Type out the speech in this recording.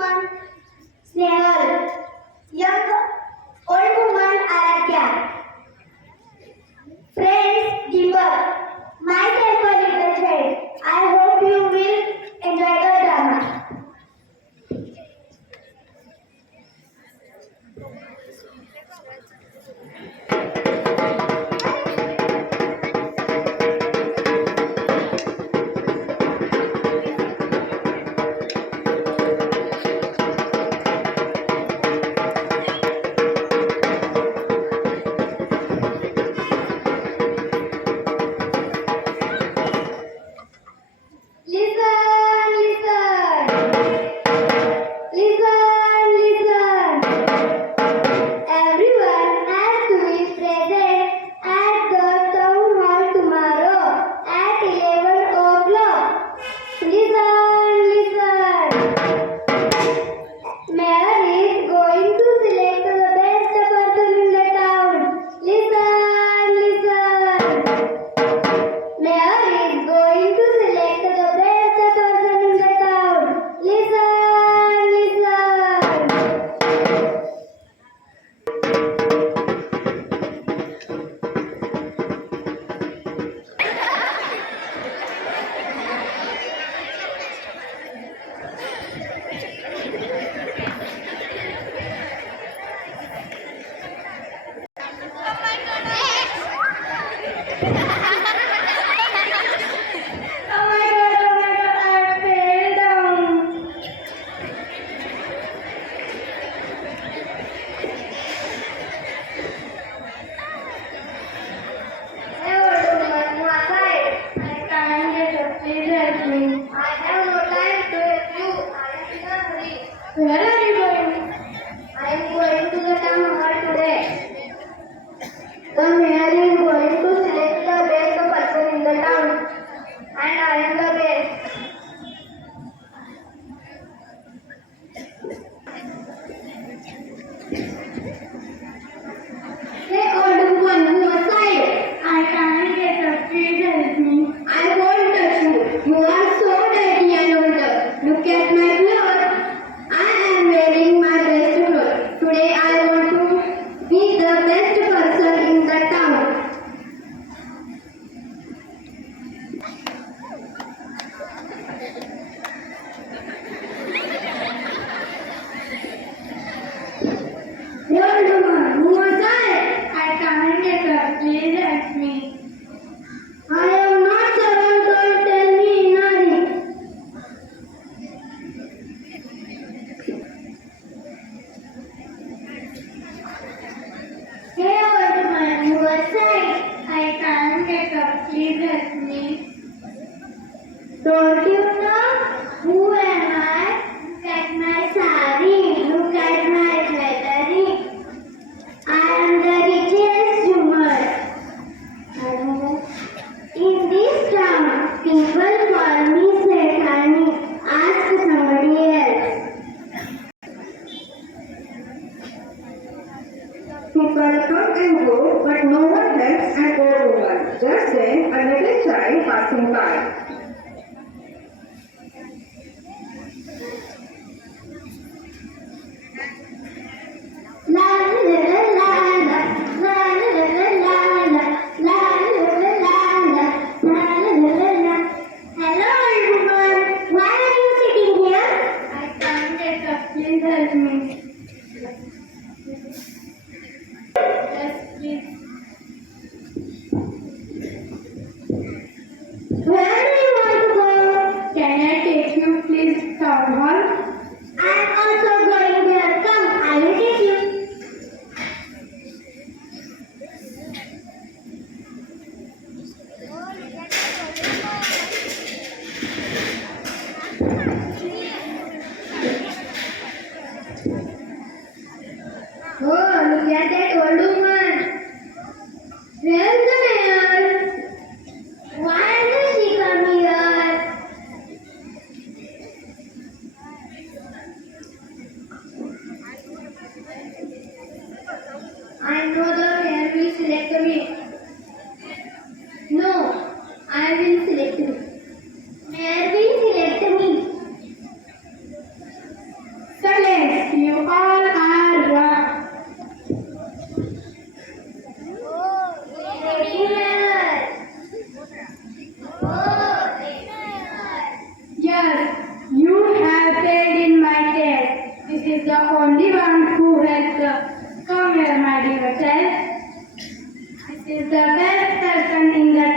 woman Snehal, young old woman Aradhya, friends Deepak, myself a little child. I hope you will enjoy the drama. Where are you going? I am going to the town hall today. The mayor is going to select the best person in the town, and I am the best. Hey, old woman, move aside. I can't get up. Please help me. I won't touch you. You are so dirty and old. Look at my clothes. I am wearing my best clothes. Today I want to be the best person in the town. Old woman, who was I? I can't get up. Please help me. I am not servant. Don't tell me nothing. Hey, old man, who was I can't get up. Please help me. Don't you know who am I? Look at my sari. Look at my jewelry. I am the richest woman in this town. People call me Sethani. Ask somebody else. People come and go, but no one helps an old woman. Just then, a little child passing by. La la la la la la la la la la la. Hello, old woman. Why are you sitting here? I can't get up. Please help me. Yes, please. Where do you want to go? Can I take you, please, town hall? I am also going there. Come, I will take you. Oh, look at that old woman. Where's the mayor? Why does she come here? I know the mayor will select me. No, I will select you. Mayor will select me. Yes, you have failed in my test. This is the only one who has come here, my dear child. This is the best person in the